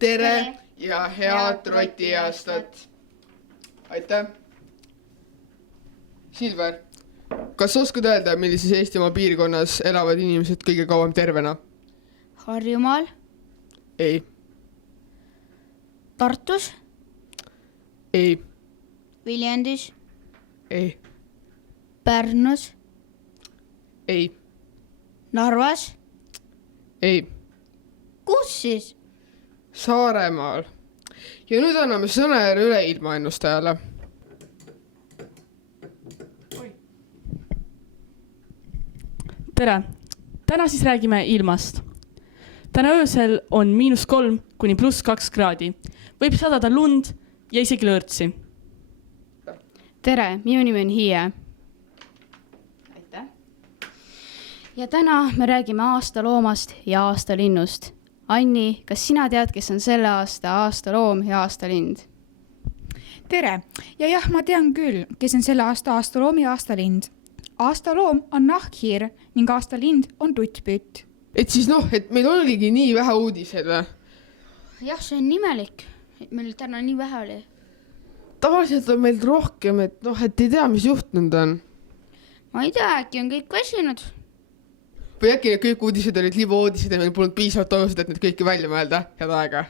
tere ja head rotiaastat. Aitäh. Silver, kas oskad öelda, millises Eestimaa piirkonnas elavad inimesed kõige kauem tervena? Harjumaal, Ei, Tartus, ei, Viljandis, ei, Pärnus, ei, Narvas. ei. Kus siis? Saaremaal. Ja nüüd anname sõnajärje üle ilmaennustajale. Tere! Täna siis räägime ilmast. Täna öösel on -3 kuni +2 kraadi. Võib sadada lund ja isegi lörtsi. Tere, minu nimi on Hiie. Aitäh. Ja täna me räägime aastaloomast ja aastalinnust. Anni, kas sina tead, kes on selle aasta aastaloom ja aastalind? Tere! Ja jah, ma tean küll, kes on selle aasta aastaloom ja aastalind. Aastaloom on nahkhiir ning aastalind on tuttpütt. Et siis et meil oligi nii vähe uudiseid või? Jah, see on nimelik, et meil täna nii vähe oli. Tavaliselt on meil rohkem, et ei tea, mis juhtunud on. Ma ei tea, äkki on kõik väsinud. Või äkki need kõik uudised olid libauudised ja meil polnud piisavalt ajusid, et need kõiki välja mõelda. Head aega.